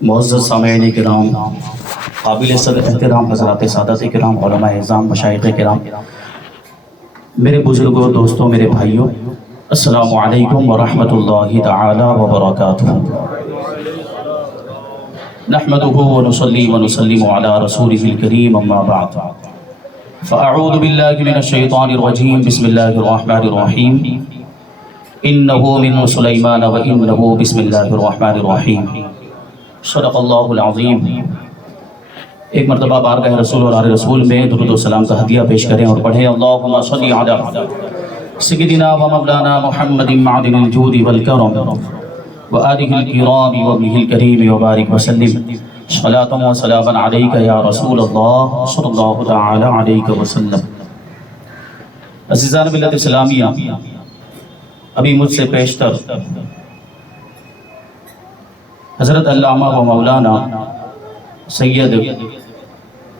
معزز سامعین کرام، قابل صدر احترام حضرات سادات کرام، علماء اعظام، مشائخ کرام، میرے بزرگوں، دوستوں، میرے بھائیوں، السلام علیکم ورحمۃ اللہ تعالی وبرکاتہ۔ نحمده ونصلي ونسلم على رسوله الكريم، اما بعد فاعوذ باللہ من الشیطان الرجیم، بسم اللہ الرحمن الرحیم، انه من سلیمان وانه بسم اللہ الرحمن الرحیم، صدق اللہ العظیم۔ ایک مرتبہ بارگاہ رسول اور آل رسول میں درود و سلام کا ہدیہ پیش کریں اور پڑھیں اللہم صلی علی سیدنا و مولانا محمد معدن الجود والکرم وآلہ الکرام وابنہ الکریم وبارک وسلم، صلاة و سلاما علیک یا رسول اللہ صلی اللہ تعالی علیہ وسلم۔ عزیزان ملت اسلامیہ، ابھی مجھ سے پیشتر حضرت علامہ و مولانا سید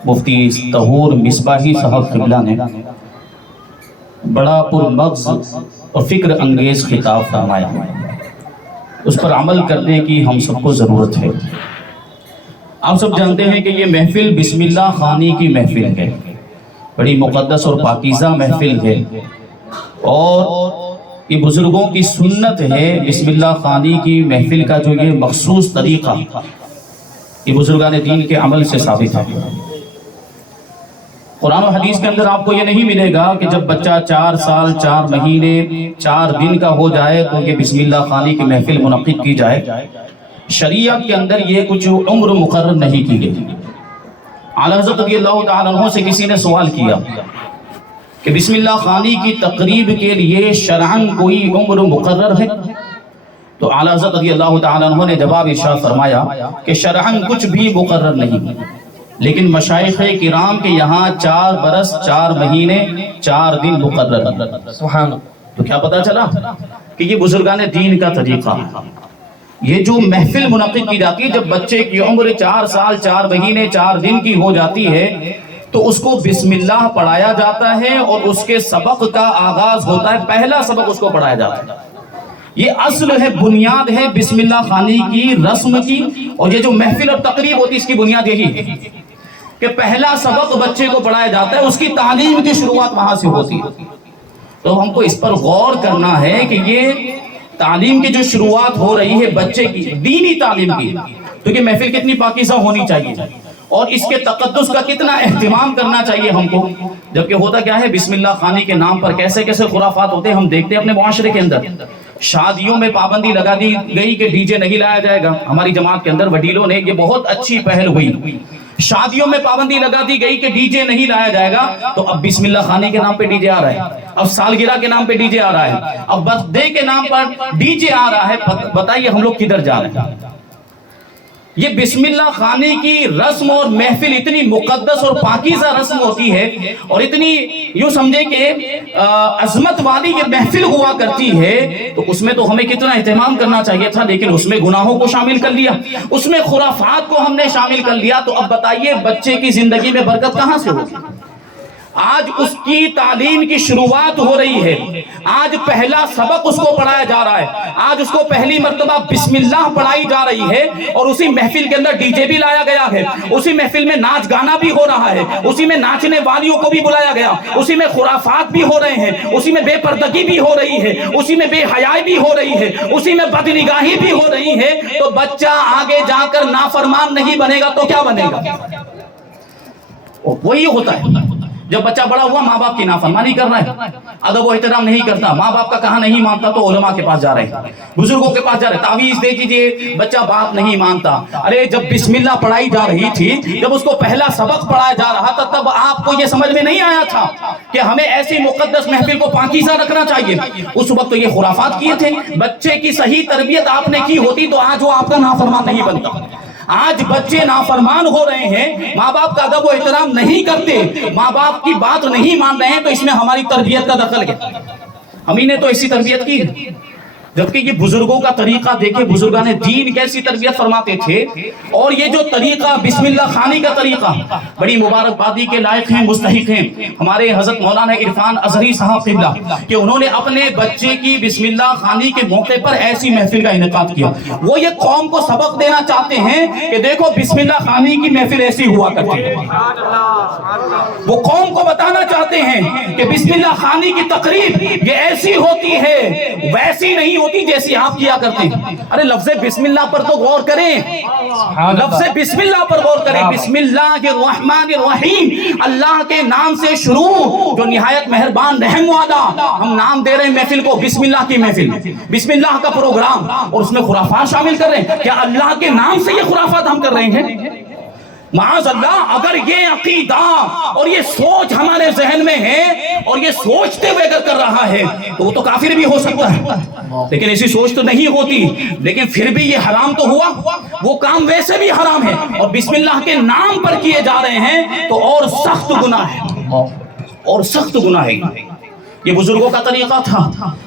مفتی طہور مصباحی صاحب قبلہ نے بڑا پرمغز اور فکر انگیز خطاب فرمایا، اس پر عمل کرنے کی ہم سب کو ضرورت ہے۔ آپ سب جانتے ہیں کہ یہ محفل بسم اللہ خوانی کی محفل ہے، بڑی مقدس اور پاکیزہ محفل ہے، اور یہ بزرگوں کی سنت ہے۔ بسم اللہ خوانی کی محفل کا جو یہ مخصوص طریقہ، یہ بزرگان دین کے عمل سے ثابت ہے۔ قرآن و حدیث کے اندر آپ کو یہ نہیں ملے گا کہ جب بچہ 4 سال 4 مہینے 4 دن کا ہو جائے تو یہ بسم اللہ خوانی کی محفل منعقد کی جائے۔ شریعت کے اندر یہ کچھ عمر مقرر نہیں کی گئی۔ اعلیٰ حضرت رضی اللہ تعالیٰ عنہ سے کسی نے سوال کیا کہ بسم اللہ خوانی کی تقریب کے لیے شرعاً کوئی عمر مقرر ہے؟ تو اعلیٰ حضرت رضی اللہ تعالیٰ عنہ نے جواب ارشاد فرمایا کہ شرعاً کچھ بھی مقرر نہیں، لیکن مشائخ کرام کے یہاں 4 برس 4 مہینے 4 دن مقرر ہے۔ سبحان اللہ۔ تو کیا پتا چلا کہ یہ بزرگان دین کا طریقہ ہے۔ یہ جو محفل منعقد کی جاتی ہے، جب بچے کی عمر 4 سال 4 مہینے 4 دن کی ہو جاتی ہے تو اس کو بسم اللہ پڑھایا جاتا ہے اور اس کے سبق کا آغاز ہوتا ہے، پہلا سبق اس کو پڑھایا جاتا ہے۔ یہ اصل ہے، بنیاد ہے بسم اللہ خوانی کی رسم کی، اور یہ جو محفل اور تقریب ہوتی ہے اس کی بنیاد یہی ہے کہ پہلا سبق بچے کو پڑھایا جاتا ہے، اس کی تعلیم کی شروعات وہاں سے ہوتی ہے۔ تو ہم کو اس پر غور کرنا ہے کہ یہ تعلیم کی جو شروعات ہو رہی ہے بچے کی دینی تعلیم کی، تو یہ محفل کتنی پاکیزہ ہونی چاہیے اور اس کے تقدس کا کتنا اہتمام کرنا چاہیے ہم کو۔ جبکہ ہوتا کیا ہے، بسم اللہ خوانی کے نام پر کیسے کیسے خرافات ہوتے ہیں ہم دیکھتے ہیں اپنے معاشرے کے اندر۔ شادیوں میں پابندی لگا دی گئی کہ ڈی جے نہیں لایا جائے گا۔ ہماری جماعت کے اندر وڈیلوں نے یہ بہت اچھی پہل ہوئی، شادیوں میں پابندی لگا دی گئی کہ ڈی جے نہیں لایا جائے گا، تو اب بسم اللہ خوانی کے نام پہ ڈی جے آ رہا ہے، اب سالگرہ کے نام پہ ڈی جے آ رہا ہے، اب برتھ ڈے کے نام پر ڈی جے آ رہا ہے۔ بتائیے ہم لوگ کدھر جا رہے ہیں؟ یہ بسم اللہ خوانی کی رسم اور محفل اتنی مقدس اور پاکیزہ رسم ہوتی ہے، اور اتنی یوں سمجھے کہ عظمت والی یہ محفل ہوا کرتی ہے، تو اس میں تو ہمیں کتنا اہتمام کرنا چاہیے تھا، لیکن اس میں گناہوں کو شامل کر لیا، اس میں خرافات کو ہم نے شامل کر لیا۔ تو اب بتائیے بچے کی زندگی میں برکت کہاں سے ہوگی؟ آج اس کی تعلیم کی شروعات ہو رہی ہے، آج پہلا سبق اس کو پڑھایا جا رہا ہے، آج اس کو پہلی مرتبہ بسم اللہ پڑھائی جا رہی ہے، اور اسی محفل کے اندر ڈی جے بھی لایا گیا ہے، اسی محفل میں ناچ گانا بھی ہو رہا ہے، اسی میں ناچنے والیوں کو بھی بلایا گیا، اسی میں خرافات بھی ہو رہے ہیں، اسی میں بے پردگی بھی ہو رہی ہے، اسی میں بے حیائی بھی ہو رہی ہے، اسی میں بدنگاہی بھی ہو رہی ہے۔ تو بچہ آگے جا کر نافرمان نہیں بنے گا تو کیا بنے گا؟ وہی ہوتا ہے، جب بچہ بڑا ہوا ماں باپ کی نافرمانی کر رہا ہے، ادب و احترام نہیں کرتا، ماں باپ کا کہا نہیں مانتا، تو علماء کے پاس جا رہے ہیں، بزرگوں کے پاس جا رہے ہیں، تعویذ دے دیجئے، بچہ بات نہیں مانتا۔ ارے جب بسم اللہ پڑھائی جا رہی تھی، جب اس کو پہلا سبق پڑھایا جا رہا تھا، تب آپ کو یہ سمجھ میں نہیں آیا تھا کہ ہمیں ایسی مقدس محفل کو پاکیزہ رکھنا چاہیے؟ اس وقت تو یہ خرافات کیے تھے۔ بچے کی صحیح تربیت آپ نے کی ہوتی تو آج وہ آپ کا نافرمان نہیں بنتا۔ آج بچے نافرمان ہو رہے ہیں، ماں باپ کا ادب و احترام نہیں کرتے، ماں باپ کی بات نہیں مان رہے ہیں، تو اس میں ہماری تربیت کا دخل ہے۔ ہم ہی نے تو ایسی تربیت کی۔ جبکہ یہ بزرگوں کا طریقہ دیکھیں، بزرگان دین کیسی تربیت فرماتے تھے. اور یہ جو طریقہ بسم اللہ خوانی کا طریقہ بڑی مبارکبادی کے لائق ہیں، مستحق ہیں ہمارے حضرت مولانا عرفان اظہری صاحب قبلہ، کہ انہوں نے اپنے بچے کی بسم اللہ خوانی کے موقع پر ایسی محفل کا انعقاد کیا. وہ یہ قوم کو سبق دینا چاہتے ہیں کہ دیکھو بسم اللہ خوانی کی محفل ایسی ہوا کرتی ہے. وہ قوم کو بتانا چاہتے ہیں کہ بسم اللہ خوانی کی تقریب یہ ایسی ہوتی ہے، ویسی نہیں ہوتی جیسی آپ کیا کرتے ہیں. ارے لفظ بسم اللہ پر تو غور کریں، لفظ بسم اللہ پر غور کریں. بسم اللہ الرحمن الرحیم، اللہ کے نام سے شروع جو نہایت مہربان رحم والا. ہم نام دے رہے ہیں محفل کو بسم اللہ کی محفل، بسم اللہ کا پروگرام، اور اس میں خرافات شامل کر رہے ہیں. کیا اللہ کے نام سے یہ خرافات ہم کر رہے ہیں؟ معاذ اللہ. اگر یہ عقیدہ اور یہ سوچ ہمارے ذہن میں ہے اور یہ سوچتے ہوئے اگر کر رہا ہے تو وہ تو کافر بھی ہو سکتا ہے، لیکن ایسی سوچ تو نہیں ہوتی. لیکن پھر بھی یہ حرام تو ہوا، وہ کام ویسے بھی حرام ہے، اور بسم اللہ کے نام پر کیے جا رہے ہیں تو اور سخت گناہ ہے، اور سخت گناہ ہے. یہ بزرگوں کا طریقہ تھا،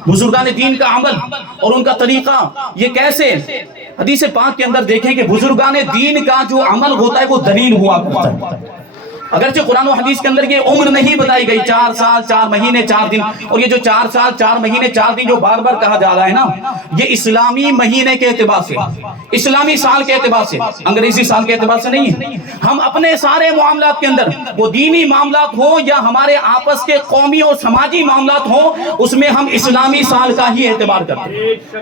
بزرگان دین کا عمل اور ان کا طریقہ. یہ کیسے؟ حدیث پاک کے اندر دیکھیں کہ بزرگان دین کا جو عمل ہوتا ہے وہ دلیل ہوا کرتا ہے. اگرچہ قرآن و حدیث کے اندر یہ عمر نہیں بتائی گئی، 4 سال 4 مہینے 4 دن، اور یہ جو 4 سال 4 مہینے 4 دن جو بار بار کہا جا رہا ہے نا، یہ اسلامی مہینے کے اعتبار سے، اسلامی سال کے اعتبار سے، انگریزی سال کے اعتبار سے نہیں ہے. ہم اپنے سارے معاملات کے اندر، وہ دینی معاملات ہوں یا ہمارے آپس کے قومی اور سماجی معاملات ہوں، اس میں ہم اسلامی سال کا ہی اعتبار کرتے ہیں.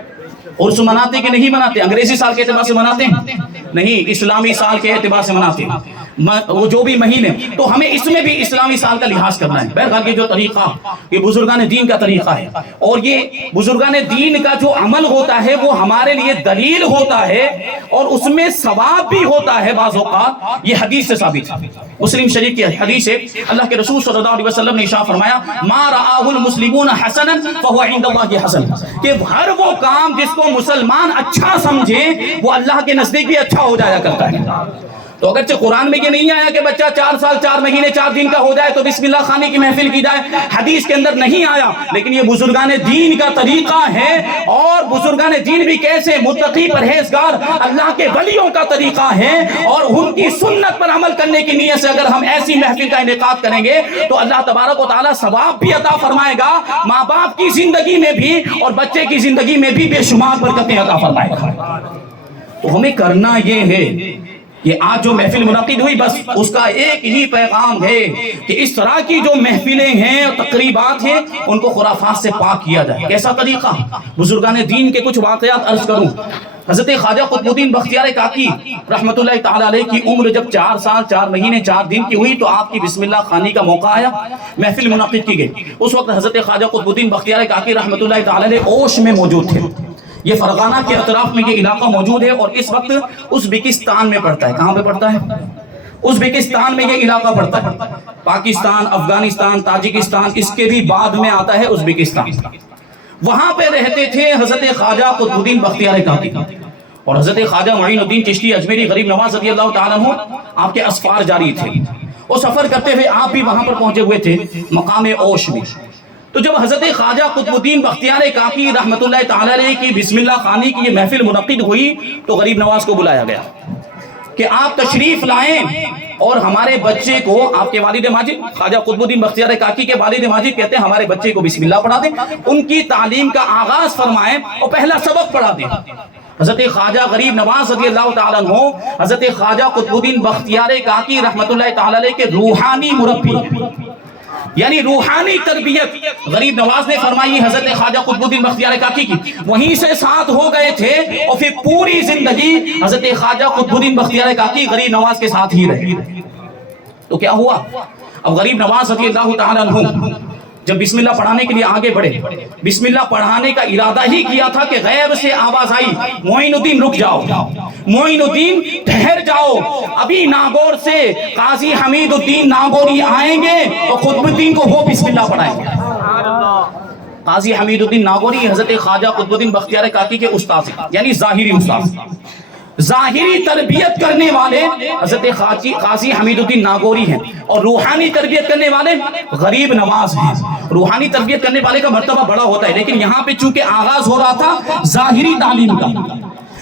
عرس مناتے کہ نہیں مناتے؟ انگریزی سال کے اعتبار سے مناتے ہیں؟ نہیں، اسلامی سال کے اعتبار سے مناتے ہیں. وہ جو بھی مہینے، تو ہمیں اس میں بھی اسلامی سال کا لحاظ کرنا ہے. بہرحال یہ جو طریقہ، یہ بزرگان دین کا طریقہ ہے، اور یہ بزرگان دین کا جو عمل ہوتا ہے وہ ہمارے لیے دلیل ہوتا ہے، اور اس میں ثواب بھی ہوتا ہے بعض اوقات. یہ حدیث سے ثابت ہے، مسلم شریف کی حدیث ہے. اللہ کے رسول صلی اللہ علیہ وسلم نے ارشاد فرمایا، ما رآہ المسلمون حسنا فهو عند اللہ حسن، کہ ہر وہ کام جس کو مسلمان اچھا سمجھے وہ اللہ کے نزدیک بھی اچھا ہو جایا کرتا ہے. تو اگرچہ قرآن میں یہ نہیں آیا کہ بچہ 4 سال 4 مہینے 4 دن کا ہو جائے تو بسم اللہ خوانی کی محفل کی جائے، حدیث کے اندر نہیں آیا، لیکن یہ بزرگان دین کا طریقہ ہے. اور بزرگان دین بھی کیسے متقی پرہیزگار اللہ کے ولیوں کا طریقہ ہے، اور ان کی سنت پر عمل کرنے کی نیت سے اگر ہم ایسی محفل کا انعقاد کریں گے تو اللہ تبارک و تعالیٰ ثواب بھی عطا فرمائے گا، ماں باپ کی زندگی میں بھی اور بچے کی زندگی میں بھی بے شمار برکتیں عطا فرمائے گا. تو ہمیں کرنا یہ ہے، یہ آج جو محفل منعقد ہوئی بس اس کا ایک ہی پیغام ہے کہ اس طرح کی جو محفلیں ہیں اور تقریبات ہیں ان کو خرافات سے پاک کیا جائے. کیسا طریقہ؟ بزرگان دین کے کچھ واقعات عرض کروں. حضرت خواجہ قطب الدین بختیار کاکی رحمت اللہ تعالی علیہ کی عمر جب 4 سال 4 مہینے 4 دن کی ہوئی تو آپ کی بسم اللہ خوانی کا موقع آیا، محفل منعقد کی گئی. اس وقت حضرت خواجہ قطب الدین بختیار کاکی رحمت اللہ تعالی علیہ اوش میں موجود تھے. یہ فرغانہ کے اطراف میں یہ علاقہ موجود ہے، اور اس وقت ازبکستان میں پڑتا ہے. کہاں پہ پڑتا ہے؟ ازبکستان میں یہ علاقہ پڑتا ہے. پاکستان، افغانستان، تاجکستان، اس کے بھی بعد میں آتا ہے ازبکستان. وہاں پہ رہتے تھے حضرت خواجہ قطب الدین بختیار کاکی، اور حضرت خواجہ معین الدین چشتی اجمیری غریب نواز رضی اللہ تعالیٰ عنہ آپ کے اسفار جاری تھے. وہ سفر کرتے ہوئے آپ بھی وہاں پر پہنچے ہوئے تھے مقام اوش میں. تو جب حضرت خواجہ قطب الدین بختیار کاکی رحمت اللہ تعالی علیہ کی بسم اللہ خوانی کی یہ محفل منعقد ہوئی تو غریب نواز کو بلایا گیا کہ آپ تشریف لائیں اور ہمارے بچے کو، آپ کے والد ماجد خواجہ قطب الدین بختیار کاکی کے والد ماجد کہتے ہیں ہمارے بچے کو بسم اللہ پڑھا دیں، ان کی تعلیم کا آغاز فرمائیں اور پہلا سبق پڑھا دیں. حضرت خواجہ غریب نواز رضی اللہ تعالیٰ عنہ حضرت خواجہ قطب الدین بختیار کاکی رحمت اللہ تعالی علیہ کے روحانی مربی، یعنی روحانی تربیت غریب نواز نے فرمائی حضرت خواجہ قطب الدین بختیار کاکی کی. وہیں سے ساتھ ہو گئے تھے اور پھر پوری زندگی حضرت خواجہ قطب الدین بختیار کاکی غریب نواز کے ساتھ ہی رہے. تو کیا ہوا؟ اب غریب نواز رضی اللہ تعالیٰ عنہ جب بسم اللہ پڑھانے کے لیے آگے بڑھے، بسم اللہ پڑھانے کا ارادہ ہی کیا تھا کہ غیب سے آواز آئی، معین الدین رک جاؤ، معین الدین ٹھہر جاؤ، ابھی ناگور سے قاضی حمید الدین ناگوری آئیں گے اور قطب الدین کو وہ بسم اللہ پڑھائیں گے. قاضی حمید الدین ناگوری حضرت خواجہ قطب الدین بختیار کاکی کے استاد ہیں، یعنی ظاہری استاد. ظاہری تربیت کرنے والے حضرت قاضی حمید الدین ناگوری ہیں، اور روحانی تربیت کرنے والے غریب نواز ہیں۔ روحانی تربیت کرنے والے کا مرتبہ بڑا ہوتا ہے، لیکن یہاں پہ چونکہ آغاز ہو رہا تھا ظاہری تعلیم کا،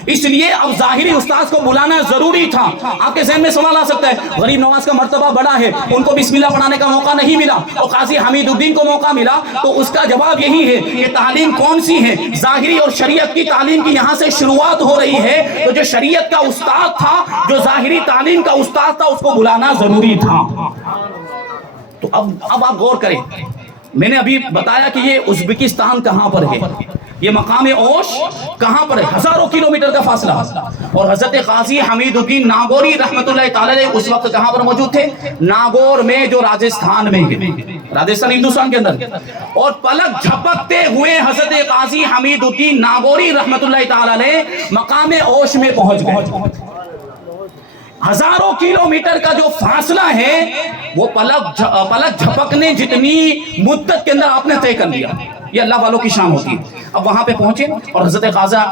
اس لیے اب ظاہری استاذ کو بلانا ضروری تھا۔ آپ کے ذہن میں سوال آ سکتا ہے، غریب نواز کا مرتبہ بڑا ہے، ان کو بسم اللہ پڑھانے کا موقع نہیں ملا اور قاضی حمید الدین کو موقع ملا، تو اس کا جواب یہی ہے کہ تعلیم کون سی ہے؟ ظاہری اور شریعت کی تعلیم کی یہاں سے شروعات ہو رہی ہے، تو جو شریعت کا استاد تھا، جو ظاہری تعلیم کا استاد تھا، اس کو بلانا ضروری تھا۔ تو اب آپ غور کریں، میں نے ابھی بتایا کہ یہ ازبکستان کہاں پر ہے، یہ مقام اوش کہاں پر ہے، ہزاروں کلومیٹر کا فاصلہ، اور حضرت قاضی حمید الدین ناگوری رحمت اللہ تعالی علیہ اس وقت کہاں پر موجود تھے؟ ناگور میں، جو راجستھان میں ہے، راجستھان ہندوستان کے اندر، اور پلک جھپکتے ہوئے حضرت قاضی حمید الدین ناگوری رحمت اللہ تعالی علیہ مقام اوش میں پہنچ گئے۔ ہزاروں کلومیٹر کا جو فاصلہ ہے وہ پلک جھپکنے جتنی مدت کے اندر آپ نے طے کر لیا، یہ اللہ والوں کی شان ہوتی ہے۔ اب وہاں پہ پہنچے اور حضرت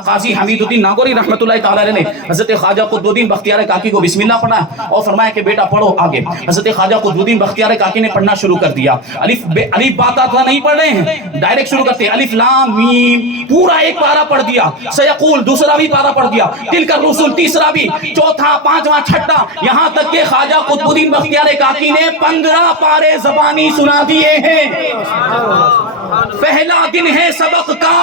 قاضی حمید الدین ناگوری رحمت اللہ تعالی علیہ نے حضرت خواجہ قطب الدین بختیار کاکی کو بسم اللہ پڑھا اور فرمایا کہ بیٹا پڑھو آگے۔ حضرت خواجہ قطب الدین بختیار کاکی نے پڑھنا شروع کر دیا، الف با تا نہیں پڑھ رہے ہیں، ڈائریکٹ شروع کرتے ہیں، الف لام میم، پورا ایک پارہ پڑھ دیا، سیقول دوسرا بھی پارہ پڑھ دیا، تلک الرسل تیسرا بھی، چوتھا، پانچواں، چھٹا، یہاں تک کہ خواجہ قطب الدین بختیار کاکی نے 15 پارے زبانی سنا دیے ہیں۔ پہلا دن ہے سبق کا،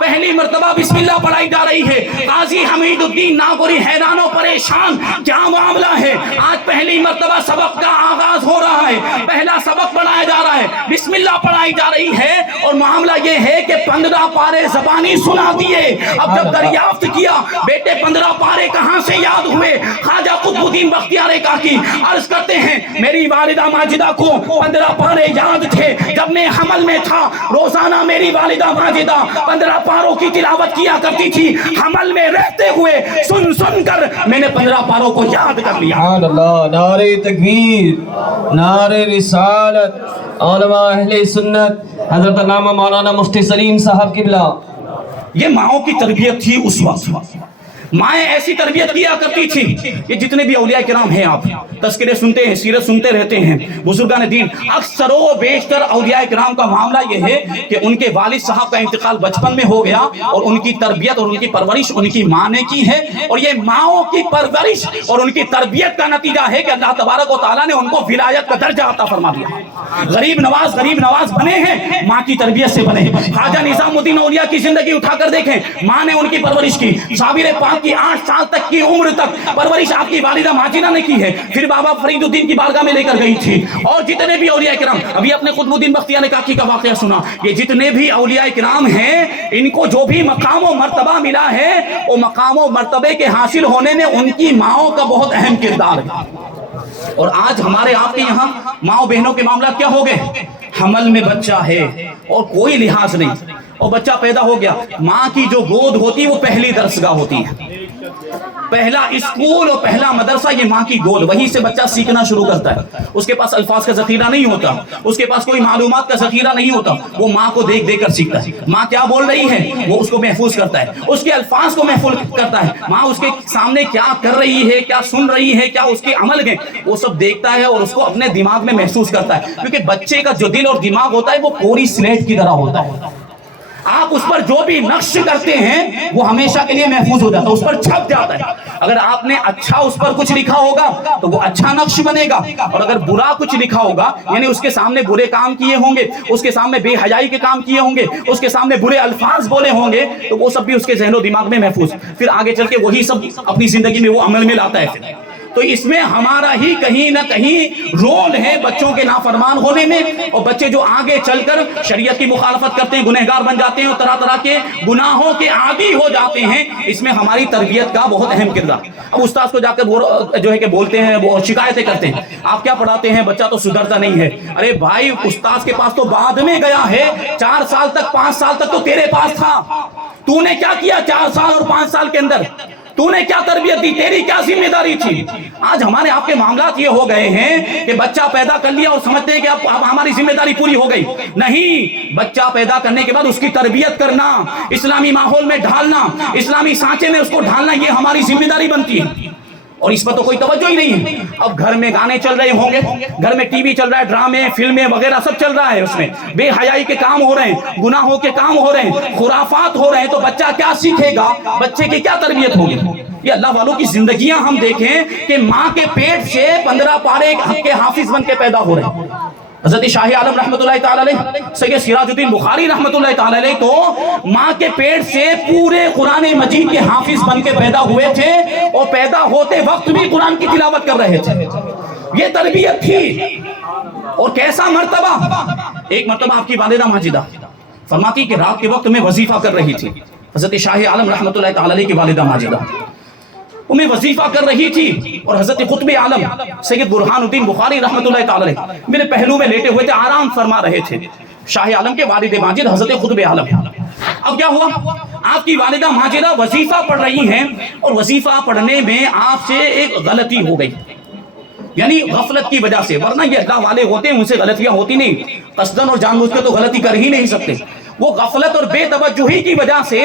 پہلی مرتبہ بسم اللہ پڑھائی جا رہی ہے۔ قاضی حمید الدین ناگوری حیران و پریشان، کیا معاملہ ہے؟ آج پہلی مرتبہ سبق کا آغاز ہو رہا ہے، پہلا سبق پڑھایا جا رہا ہے، بسم اللہ پڑھائی جا رہی ہے، اور معاملہ یہ ہے کہ 15 پارے زبانی سنا دیے۔ اب جب دریافت کیا بیٹے 15 پارے کہاں سے یاد ہوئے، خواجہ قطب الدین بختیار کاکی عرض کرتے ہیں میری والدہ ماجدہ کو 15 پارے یاد تھے، جب میں حمل میں تھا روزانہ میری والدہ ماجدہ 15 پاروں کی تلاوت کیا کرتی تھی، حمل میں رہتے ہوئے سن سن کر میں نے 15 پاروں کو یاد کر لیا۔ سبحان اللہ، نعرہ تکبیر، نعرہ رسالت، علماء اہل سنت حضرت علامہ مولانا مفتی سلیم صاحب قبلہ۔ یہ ماؤں کی تربیت تھی اس وقت، مائیں ایسی تربیت کیا کرتی تھی۔ یہ جتنے بھی اولیاء کرام ہیں، آپ تذکرے سنتے ہیں، سیرت سنتے رہتے ہیں، بزرگان دین، اکثر و بیشتر اولیاء کرام کا معاملہ یہ ہے کہ ان کے والد صاحب کا انتقال بچپن میں ہو گیا، اور ان کی تربیت اور ان کی پرورش ان کی ماں نے کی ہے، اور یہ ماؤں کی پرورش اور ان کی تربیت کا نتیجہ ہے کہ اللہ تبارک و تعالیٰ نے ان کو ولایت کا درجہ عطا فرما دیا۔ غریب نواز بنے ہیں، ماں کی تربیت سے بنے۔ خواجہ نظام الدین اولیاء کی زندگی اٹھا کر دیکھیں، ماں نے ان کی پرورش کی۔ صابر پاک کی 8 سال تک کی عمر تک پرورش آپ کی والدہ ماجدہ نے کی ہے، پھر بابا فرید الدین کی بارگاہ میں لے کر گئی تھی، اور جتنے بھی اولیاء کرام، ابھی اپنے قطب الدین بختیار کاکی کا واقعہ سنا، یہ جتنے بھی اولیاء کرام ہیں ان کو جو بھی مقام و مرتبہ ملا ہے، وہ مقام و مرتبے کے حاصل ہونے میں ان کی ماؤں کا بہت اہم کردار ہے۔ اور آج ہمارے آپ کے یہاں ماؤں بہنوں کے معاملات کیا ہو گئے؟ حمل میں بچہ ہے اور کوئی لحاظ نہیں، اور بچہ پیدا ہو گیا، ماں کی جو گود ہوتی وہ پہلی درسگاہ ہوتی ہے، پہلا اسکول اور پہلا مدرسہ یہ ماں کی گود، وہیں سے بچہ سیکھنا شروع کرتا ہے۔ اس کے پاس الفاظ کا ذخیرہ نہیں ہوتا، اس کے پاس کوئی معلومات کا ذخیرہ نہیں ہوتا، وہ ماں کو دیکھ دیکھ کر سیکھتا ہے۔ ماں کیا بول رہی ہے وہ اس کو محفوظ کرتا ہے، اس کے الفاظ کو محفوظ کرتا ہے، ماں اس کے سامنے کیا کر رہی ہے، کیا سن رہی ہے، کیا اس کے عمل ہے، وہ سب دیکھتا ہے اور اس کو اپنے دماغ میں محسوس کرتا ہے، کیونکہ بچے کا جو دل اور دماغ ہوتا ہے وہ پوری سلیٹ کی طرح ہوتا ہے۔ آپ اس پر جو بھی نقش کرتے ہیں وہ ہمیشہ کے لیے محفوظ ہو جاتا ہے، اس پر چھپ جاتا ہے۔ اگر آپ نے اچھا اس پر کچھ لکھا ہوگا تو وہ اچھا نقش بنے گا، اور اگر برا کچھ لکھا ہوگا، یعنی اس کے سامنے برے کام کیے ہوں گے، اس کے سامنے بے حیائی کے کام کیے ہوں گے، اس کے سامنے برے الفاظ بولے ہوں گے، تو وہ سب بھی اس کے ذہن و دماغ میں محفوظ، پھر آگے چل کے وہی سب اپنی زندگی میں وہ عمل میں لاتا ہے۔ تو اس میں ہمارا ہی کہیں نہ کہیں رول ہے بچوں کے نافرمان ہونے میں، اور بچے جو آگے چل کر شریعت کی مخالفت کرتے ہیں، گنہگار بن جاتے ہیں اور طرح طرح کے گناہوں کے عادی ہو جاتے ہیں، اس میں ہماری تربیت کا بہت اہم کردار۔ اب استاذ کو جا کر جو ہے کہ بولتے ہیں، وہ شکایتیں کرتے ہیں، آپ کیا پڑھاتے ہیں، بچہ تو سدھرتا نہیں ہے۔ ارے بھائی، استاذ کے پاس تو بعد میں گیا ہے، 4 سال تک 5 سال تک تو تیرے پاس تھا، تو نے کیا کیا 4 سال اور 5 سال کے اندر؟ تو نے کیا تربیت دی, تیری کیا ذمہ داری تھی. آج ہمارے آپ کے معاملات یہ ہو گئے ہیں کہ بچہ پیدا کر لیا اور سمجھتے ہیں کہ اب ہماری ذمہ داری پوری ہو گئی. نہیں, بچہ پیدا کرنے کے بعد اس کی تربیت کرنا, اسلامی ماحول میں ڈھالنا, اسلامی سانچے میں اس کو ڈھالنا, یہ ہماری ذمہ داری بنتی ہے. اور اس پر تو کوئی توجہ ہی نہیں ہے. اب گھر میں گانے چل رہے ہوں گے, گھر میں ٹی وی چل رہا ہے, ڈرامے فلمیں وغیرہ سب چل رہا ہے, اس میں بے حیائی کے کام ہو رہے ہیں, گناہوں کے کام ہو رہے ہیں, خرافات ہو رہے ہیں, تو بچہ کیا سیکھے گا, بچے کی کیا تربیت ہوگی. یہ اللہ والوں کی زندگیاں ہم دیکھیں کہ ماں کے پیٹ سے 15 پارے کے حافظ بن کے پیدا ہو رہے ہیں. حضرت شاہ عالم رحمت اللہ تعالی علیہ, سید سراج الدین بخاری رحمت اللہ تعالی علیہ تو ماں کے پیٹ سے پورے قرآن مجید کے حافظ بن کے پیدا ہوئے تھے, اور پیدا ہوتے وقت بھی قرآن کی تلاوت کر رہے تھے. یہ تربیت تھی. اور کیسا مرتبہ, ایک مرتبہ آپ کی والدہ ماجدہ فرماتی کہ رات کے وقت میں وظیفہ کر رہی تھی. حضرت شاہ عالم رحمت اللہ تعالی علیہ کی والدہ ماجدہ میں وظیفہ کر رہی تھی, اور حضرت قطب عالم سید برہان الدین بخاری رحمت اللہ تعالی علیہ میرے پہلو میں لیٹے ہوئے تھے, آرام فرما رہے تھے. شاہ عالم کے والد ماجد حضرت قطب عالم. اب کیا ہوا, آپ کی والدہ ماجدہ وظیفہ پڑھ رہی ہیں, اور وظیفہ پڑھنے میں آپ سے ایک غلطی ہو گئی, یعنی غفلت کی وجہ سے. ورنہ یہ اللہ والے ہوتے ہیں, ان سے غلطیاں ہوتی نہیں, قصدن اور جان بوجھ کے تو غلطی کر ہی نہیں سکتے. وہ غفلت اور بے توجہی کی وجہ سے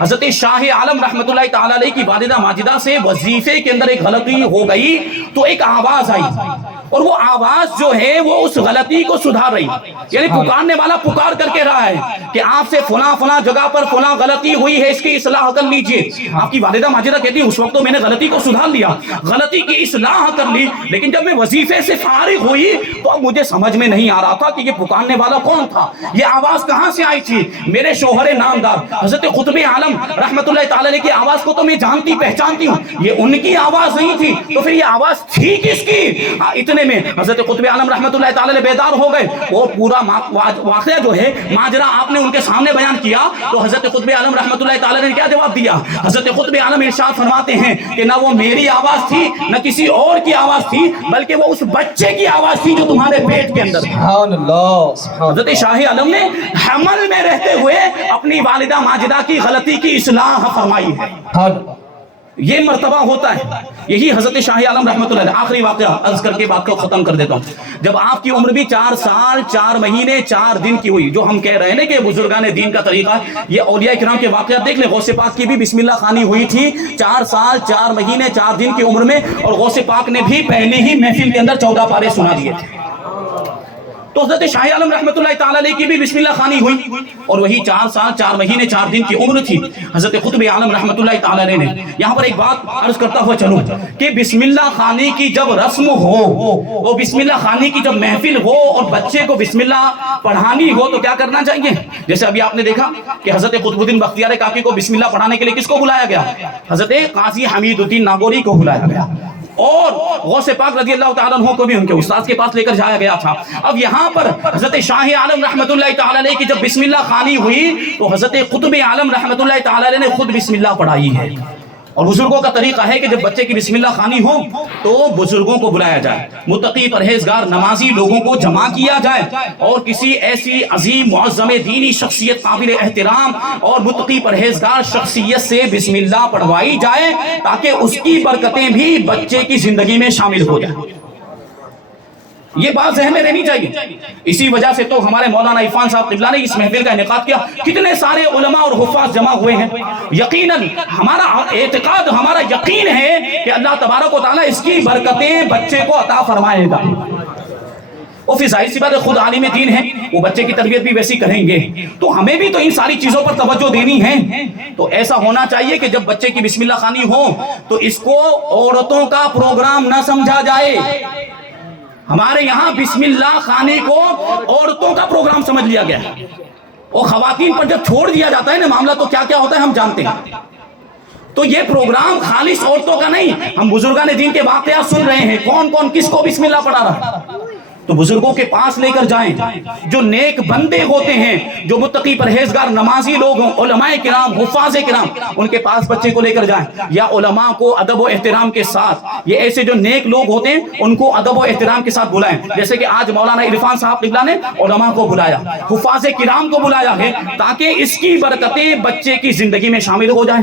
حضرت شاہ عالم رحمت اللہ تعالی علیہ کی والدہ ماجدہ سے وظیفے کے اندر ایک غلطی ہو گئی, تو ایک آواز آئی, اور وہ آواز جو ہے وہ اس غلطی کو سدھار رہی. یعنی پکارنے والا پکار کر کے رہا ہے کہ آپ سے فلاں جگہ پر فلاں غلطی ہوئی ہے, اس کی اصلاح کر لیجئے. آپ کی والدہ ماجدہ کہتی ہے اس وقت تو میں نے غلطی کو سدھار لیا, غلطی کی اصلاح کر لی, لیکن جب میں وظیفے سے فارغ ہوئی تو اب مجھے سمجھ میں نہیں آ رہا تھا کہ یہ پکارنے والا کون تھا, یہ آواز کہاں سے آئی تھی. میرے شوہر نامدار حضرت قطب عالم رحمت اللہ تعالی علیہ کی آواز کو تو میں جانتی پہچانتی ہوں, یہ ان کی آواز نہیں تھی, تو پھر یہ آواز تھی کس کی. اتنے میں حضرت قطب عالم رحمت اللہ تعالی علیہ بیدار ہو گئے. وہ پورا واقعہ جو ہے ماجرا آپ نے ان کے سامنے بیان کیا, تو حضرت قطب عالم رحمت اللہ تعالی علیہ نے کیا جواب دیا. حضرت قطب عالم ارشاد فرماتے ہیں کہ نہ وہ میری آواز تھی, نہ کسی اور کی آواز تھی, بلکہ وہ اس بچے کی آواز تھی جو تمہارے پیٹ کے اندر. سبحان اللہ. حضرت شاہ عالم نے حمل میں رہتے ہوئے اپنی والدہ ماجدہ کی غلطی کی اصلاح فرمائی ہے. یہ مرتبہ ہوتا ہے. یہی حضرت شاہ عالم رحمت اللہ علیہ. آخری واقعہ عرض کر کے بات کو ختم کر دیتا ہوں. جب آپ کی عمر بھی 4 سال 4 مہینے 4 دن کی ہوئی, جو ہم کہہ رہے ہیں کہ بزرگان دین کا طریقہ, یہ اولیاء کرام کے واقعات دیکھ لیں. غوث پاک کی بھی بسم اللہ خوانی ہوئی تھی 4 سال 4 مہینے 4 دن کی عمر میں, اور غوث پاک نے بھی پہلی ہی محفل کے اندر 14 پارے سنا دیے تھے. تو حضرت شاہ عالم رحمت اللہ تعالی علیہ کی بھی بسم اللہ خوانی ہوئی, اور وہی 4 سال 4 مہینے 4 دن کی عمر تھی. حضرت قطب عالم رحمت اللہ تعالی علیہ نے یہاں پر ایک بات عرض کرتا ہوا چلوں کہ بسم اللہ خوانی کی جب رسم ہو, وہ بسم اللہ خوانی کی جب محفل ہو اور بچے کو بسم اللہ پڑھانی ہو, تو کیا کرنا چاہیے. جیسے ابھی آپ نے دیکھا کہ حضرت قطب الدین بختیار کاکی کو بسم اللہ پڑھانے کے لیے کس کو بلایا گیا, حضرت قاضی حمید الدین ناگوری کو بلایا گیا, اور غوث پاک رضی اللہ تعالیٰ عنہ کو بھی ان کے استاد کے پاس لے کر جایا گیا تھا. اب یہاں پر حضرت شاہ عالم رحمت اللہ تعالیٰ علیہ کی جب بسم اللہ خوانی ہوئی, تو حضرت قطب عالم رحمت اللہ تعالیٰ علیہ نے خود بسم اللہ پڑھائی ہے. اور بزرگوں کا طریقہ ہے کہ جب بچے کی بسم اللہ خوانی ہو تو بزرگوں کو بلایا جائے, متقی پرہیزگار نمازی لوگوں کو جمع کیا جائے, اور کسی ایسی عظیم معظم دینی شخصیت قابل احترام اور متقی پرہیزگار شخصیت سے بسم اللہ پڑھوائی جائے, تاکہ اس کی برکتیں بھی بچے کی زندگی میں شامل ہو جائیں. یہ بات ذہن میں رہنی چاہیے. اسی وجہ سے تو ہمارے مولانا عرفان صاحب قبلہ نے اس محفل کا انعقاد کیا. کتنے سارے علماء اور حفاظ جمع ہوئے ہیں. یقیناً ہمارا اعتقاد, ہمارا یقین ہے کہ اللہ تبارک و تعالیٰ اس کی برکتیں بچے کو عطا فرمائے گا. وہ پھر ظاہر سی بات ہے خود عالم دین ہے, وہ بچے کی تربیت بھی ویسی کریں گے, تو ہمیں بھی تو ان ساری چیزوں پر توجہ دینی ہے. تو ایسا ہونا چاہیے کہ جب بچے کی بسم اللہ خوانی ہو تو اس کو عورتوں کا پروگرام نہ سمجھا جائے. ہمارے یہاں بسم اللہ خوانی کو عورتوں کا پروگرام سمجھ لیا گیا ہے, اور خواتین پر جب چھوڑ دیا جاتا ہے نا معاملہ, تو کیا کیا ہوتا ہے ہم جانتے ہیں. تو یہ پروگرام خالص عورتوں کا نہیں. ہم بزرگان دین کے واقعات سن رہے ہیں, کون کون کس کو بسم اللہ پڑھا رہا ہے. تو بزرگوں کے پاس لے کر جائیں, جو نیک بندے ہوتے ہیں, جو متقی پرہیزگار نمازی لوگ ہوں, علماء کرام, حفاظ کرام, ان کے پاس بچے کو لے کر جائیں. یا علماء کو ادب و احترام کے ساتھ, یہ ایسے جو نیک لوگ ہوتے ہیں ان کو ادب و احترام کے ساتھ بلائیں. جیسے کہ آج مولانا عرفان صاحب قبلہ نے علماء کو بلایا, حفاظ کرام کو بلایا ہے, تاکہ اس کی برکتیں بچے کی زندگی میں شامل ہو جائیں.